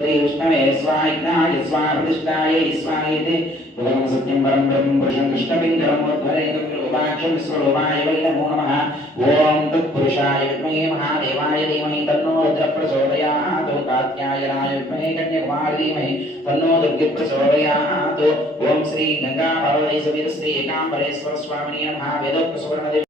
विष्णवे स्वाहाय स्वाप्रतिष्ठायै स्वाहेति भगवन् सत्यं परं ब्रह्म पुरुषं कृष्णपिङ्गलमोद्धरेकं विरूपाक्षं विश्वरूपाय वै नमो नमः। ॐ तत्पुरुषाय विद्महे महादेवाय धीमहि तन्नो रुद्रः प्रचोदयात्। कात्यायनाय विद्महे कन्याकुमारी धीमहि तन्नो दुर्गे प्रचोदयात्। ॐ श्री गंगा पार्वती समेत श्री एकांबरेश्वर स्वामिने नमः। वेदोक्त सुवर्णदेव